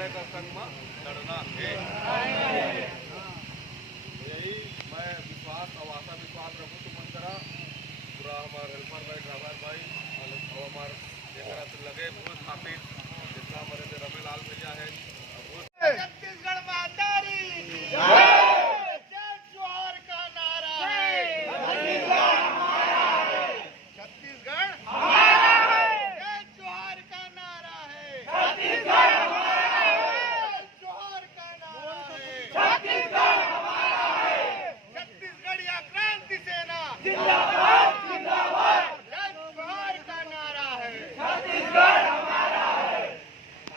न्यायालय का संग में लड़ना है। यही मैं विश्वास और आशा विश्वास रखूँ तो मन करा पूरा हमारे हेल्पर भाई ड्राइवर भाई और हमारे लगे भूल स्थापित जितना हमारे रमेलाल भैया है छत्तीसगढ़ मातारी जोहार का नारा है। छत्तीसगढ़ जोहार का नारा है। जोहार का नारा है। छत्तीसगढ़िया क्रांति सेना जिंदाबाद जिंदाबाद। जोहार का नारा है। छत्तीसगढ़ हमारा है।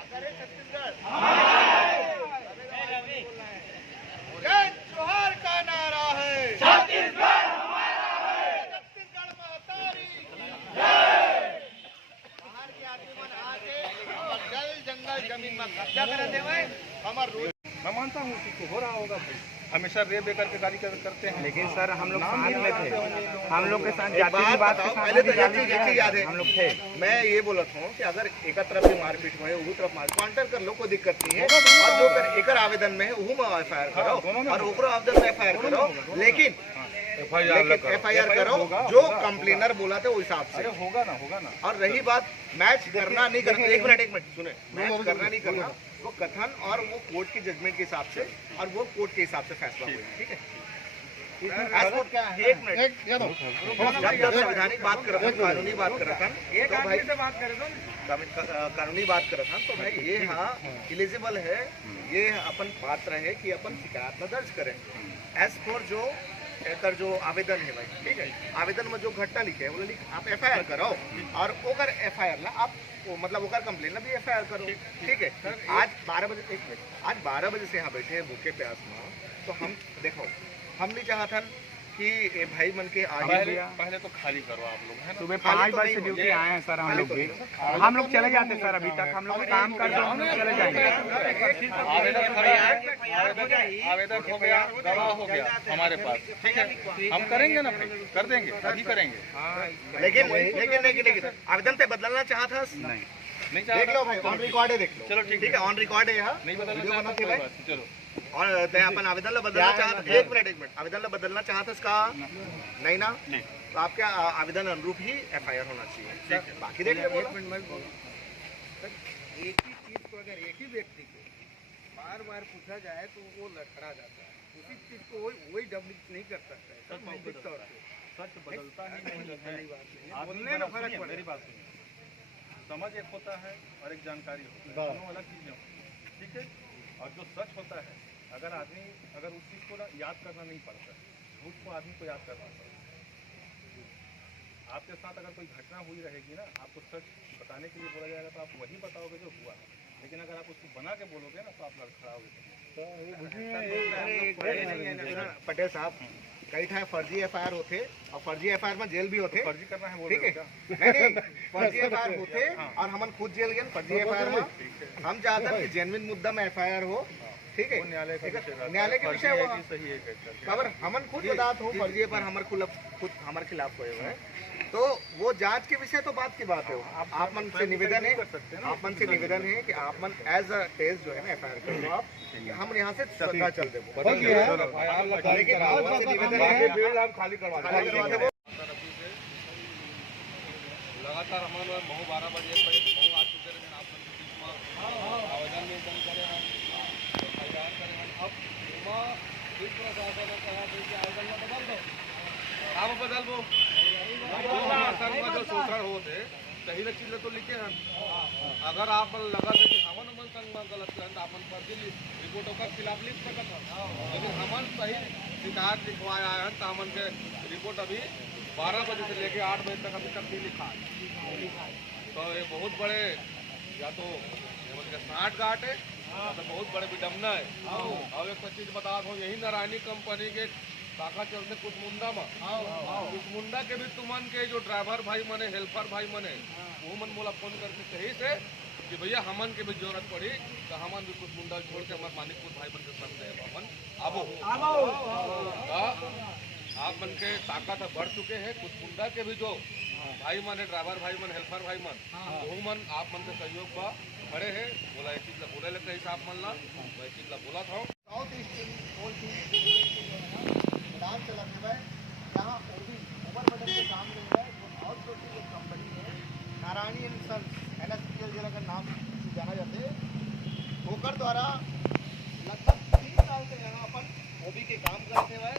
अगर छत्तीसगढ़ जोहार का नारा है। छत्तीसगढ़ हमारा है। छत्तीसगढ़ मातारी बाहर के आदमी मन आके और जल जंगल जमीन में कब्जा कर देवे हमार रोज। मैं मानता हूँ कि हो रहा होगा हमेशा रे बेकर के गाड़ी करते हैं, लेकिन सर हम लोग साथ में थे, हम लोग के साथ जाति की बात के साथ पहले तो एक चीज याद है, हम लोग थे। मैं ये बोलत हूँ कि अगर एक तरफ से मारपीट हुए वो तरफ मार काउंटर कर लो, कोई दिक्कत नहीं है। और जो एक आवेदन में है वो में एफआईआर करो और ओकरो आवेदन में एफआईआर करो, लेकिन एफआईआर करो जो कंप्लेनर बोला था वो हिसाब से होगा ना और रही बात मैच करना नहीं करना, एक मिनट सुने, मैच करना नहीं करना वो कथन और वो कोर्ट की जजमेंट के हिसाब से और वो कोर्ट के हिसाब से फैसला हुआ, ठीक है। एक मिनट जब संवैधानिक बात कर रहा था, कानूनी बात कर रहा था, तो भाई कानूनी बात कर रहा था तो भाई ये हाँ एलिजिबल है, ये अपन पात्र है कि अपन शिकायत में दर्ज करें एज फॉर जो एकर जो आवेदन है भाई, ठीक है। आवेदन में जो घटना लिखे है वो आप एफआईआर करो और ओकर एफआईआर ला आप मतलब ओकर कंप्लेन भी एफआईआर करो, ठीक है। आज 12 बजे एक मिनट आज 12 बजे से यहाँ बैठे हैं भूखे प्यास में, तो हम देखो हम नहीं चाहता कि भाई मन के आगे पहले तो खाली करो आप लोग, है ना। सुबह 5 बजे से ड्यूटी आए हैं सर, हम लोग भी हम लोग चले जाते सर, अभी तक हम लोग काम कर रहे हम लोग चले जाएंगे। आवेदन हो गया, गवाह हो गया हमारे पास, ठीक है। हम करेंगे ना भाई, कर देंगे, अभी करेंगे। लेकिन आवेदन पे बदलना चाहता नहीं देख लो भाई, ऑन रिकॉर्ड है, देख लो। चलो ठीक है, ऑन रिकॉर्ड है यहाँ नहीं बदलना वीडियो बनाते भाई, भाई। चलो। और अपन आवेदन ला बदलना चाहते, एक मिनट आवेदन ला बदलना चाहते इसका नहीं ना, तो आपके आवेदन अनुरूप ही एफआईआर होना चाहिए, बाकी देख लो। एक ही चीज को अगर एक ही व्यक्ति को बार बार पूछा जाए तो वो लड़खड़ा जाता है, उसी चीज को वही डबल नहीं कर सकता है। नैतिक तौर पे सच बदलता ही नहीं है, बोलने में फर्क पड़ेगा। मेरी बात सुनिए, समझ एक होता है और एक जानकारी होता है, दोनों अलग चीजें होती हैं, ठीक है। और जो सच होता है, अगर आदमी अगर उस चीज़ को याद करना नहीं पड़ता, झूठ को आदमी को याद करना पड़ता। आपके साथ अगर कोई घटना हुई रहेगी ना, आपको सच बताने के लिए बोला जाएगा तो आप वही बताओगे जो हुआ, लेकिन अगर आप उसको बना के बोलोगे ना तो आप लड़खड़ाओगे। पटेल साहब कई था फर्जी एफआईआर होते और फर्जी एफआईआर में जेल भी होते, फर्जी करना है, ठीक है। नहीं फर्जी एफआईआर होते और हमन खुद जेल गए फर्जी एफआईआर में। हम चाहते हैं कि जेन्युइन मुद्दा में एफआईआर हो, ठीक है। न्यायालय के विषय हुआ खबर हमन खुद बताते हो फर्जी पर हमारे हमारे खिलाफ हुए हुए हैं, तो वो जांच के विषय तो बात की बात है। आप मन से निवेदन है, आप मन से निवेदन है कि आप मन एज अ टेस्ट जो है ना एफआईआर करो आप, हम यहाँ से श्रद्धा चल दे, लेकिन खाली करवा लगातार हमारे महू 12 बजे 1 बजे महू आ चुके हैं, आप आवेदन में दम करें हम तैयार करें हम। अब पुलिस प्रशासन ने कहा कि आवेदन में बदल दो, आप बदल दो जो शोषण होते सही चीज तो लिखे हैं। अगर आप लगा थे कि हमन मन संग में गलत करें तो अपन फर्जी रिपोर्टों का खिलाफ लिख सकते हैं, लेकिन हमन सही शिकायत लिखवाया है तो हमन के रिपोर्ट अभी 12 बजे से लेके 8 बजे तक अभी तक नहीं लिखा है। तो ये बहुत बड़े या तो साठ गांठ है तो बहुत बड़े विडम्बना है। और एक चीज बता दूँ, यही नारायणी कंपनी के ताका चलते कुसमुंडा में कुसमुंडा के भी तुमन के जो ड्राइवर भाई मने हेल्पर भाई मने वो मन मोला फोन करके सही से कि भैया हमन के भी जरूरत पड़ी तो हमन भी कुसमुंडा छोड़ के हमारे मानिकपुर भाई मन के संग अपन आबो। आप मन के ताकत बढ़ चुके हैं, कुसमुंडा के भी जो भाई मन है ड्राइवर भाई मन हेल्पर भाई मन वो मन आप मन के सहयोग बा खड़े हैं, बोला एक चीजला बोलायला काही हिसाब म्हणला, मैं एक चीजला बोला था. साउथ ईस्टर्न कोलफील्ड मैदान चला है जहाँ ओबी ओवर बटन के काम ले रहा है वो आउटसोर्सिंग एक कंपनी है नारायणी एंड सन्स NSPL जिला का नाम से जाना जाते हैं ओकर द्वारा लगभग 3 साल से यहाँ अपन ओबी के काम करते हुए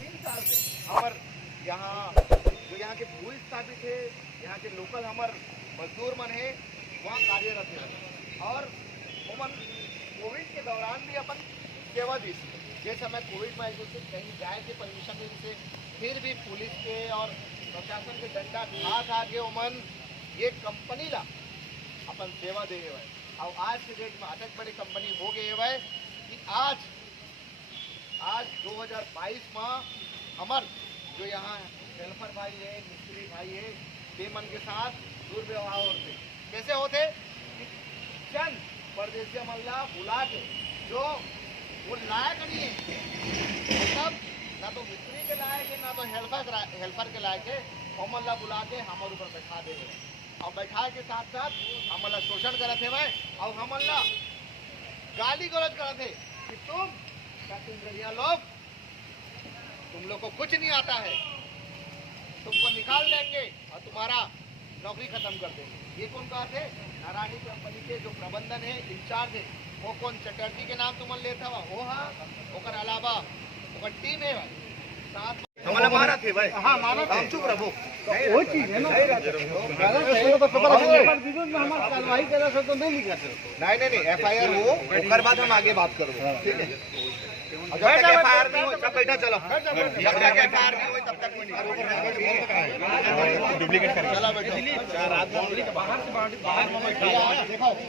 3 साल से हमार यहाँ जो यहाँ के भू स्थापित है यहाँ के लोकल हमार मजदूर मन है वहाँ कार्यरत है और ओमन कोविड के दौरान भी अपन सेवा दी जिस समय कोविड में से कहीं जाए के परमिशन मिली से फिर भी पुलिस के और प्रशासन के डंडा खा के ओमन ये कंपनी ला अपन सेवा दे हुए और आज के डेट में अटक बड़ी कंपनी हो गई है कि आज 2022 में हमार जो यहाँ हेल्पर भाई है मिस्त्री भाई है बेमन के साथ दुर्व्यवहार होते कैसे होते कि चंद परदेसी मल्ला बुला के जो वो लायक नहीं है मतलब ना तो मिस्त्री के लायक है ना तो हेल्पर के लायक है वो मल्ला बुला के हमारे ऊपर बैठा दे रहे और बैठा के साथ साथ हमला शोषण करते हुए और हमला गाली गलौज करते कि तुम सिंधिया लोग तुम लोग को कुछ नहीं आता है तुमको निकाल देंगे और तुम्हारा नौकरी खत्म कर देंगे ये कौन कहा थे नारायणी कंपनी के जो प्रबंधन है इंचार्ज है वो कौन चटर्जी के नाम तुम लेता हुआ वो हाँ ओकर अलावा ओकर टीम है भाई साथ हमारा मारा थे भाई हाँ मारा हम चुप रहो वो चीज है ना कार्रवाई करे तो नहीं लिखा नहीं FIR हो ओकर बाद हम आगे बात करो ठीक है जब तक FIR नहीं हो सब बैठा चलो जब तक FIR नहीं हो तब तक डुप्लीकेट चला बैठो रात में बाहर से बाहर में देखो